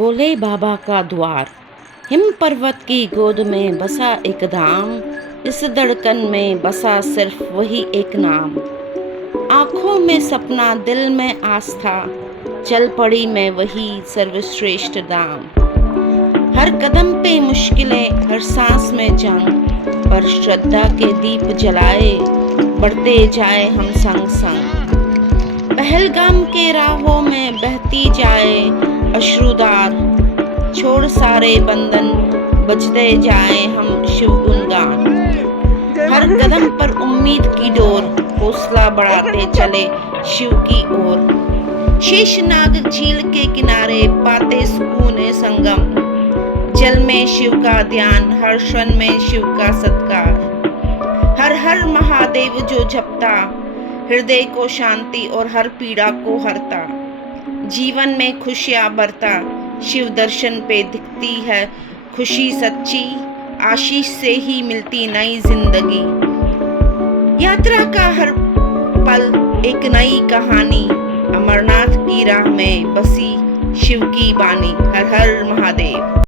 भोले बाबा का द्वार। हिम पर्वत की गोद में बसा एक धाम, इस धड़कन में बसा सिर्फ वही एक नाम। आंखों में सपना, दिल में आस्था, चल पड़ी मैं वही सर्वश्रेष्ठ धाम। हर कदम पे मुश्किलें, हर सांस में जंग, पर श्रद्धा के दीप जलाए बढ़ते जाए हम संग संग। पहलगाम के राहों में बहती जाए अश्रुधार, छोड़ सारे बंधन बजते जाए हम शिव गुणगान। हर कदम पर उम्मीद की डोर, हौसला बढ़ाते चले शिव की ओर। शेषनाग झील के किनारे पाते सुकून संगम, जल में शिव का ध्यान, हर क्षण में शिव का सत्कार। हर हर महादेव जो जपता, हृदय को शांति और हर पीड़ा को हरता। जीवन में खुशियां भरता, शिव दर्शन पे दिखती है खुशी सच्ची, आशीष से ही मिलती नई जिंदगी। यात्रा का हर पल एक नई कहानी, अमरनाथ की राह में बसी शिव की बानी। हर हर महादेव।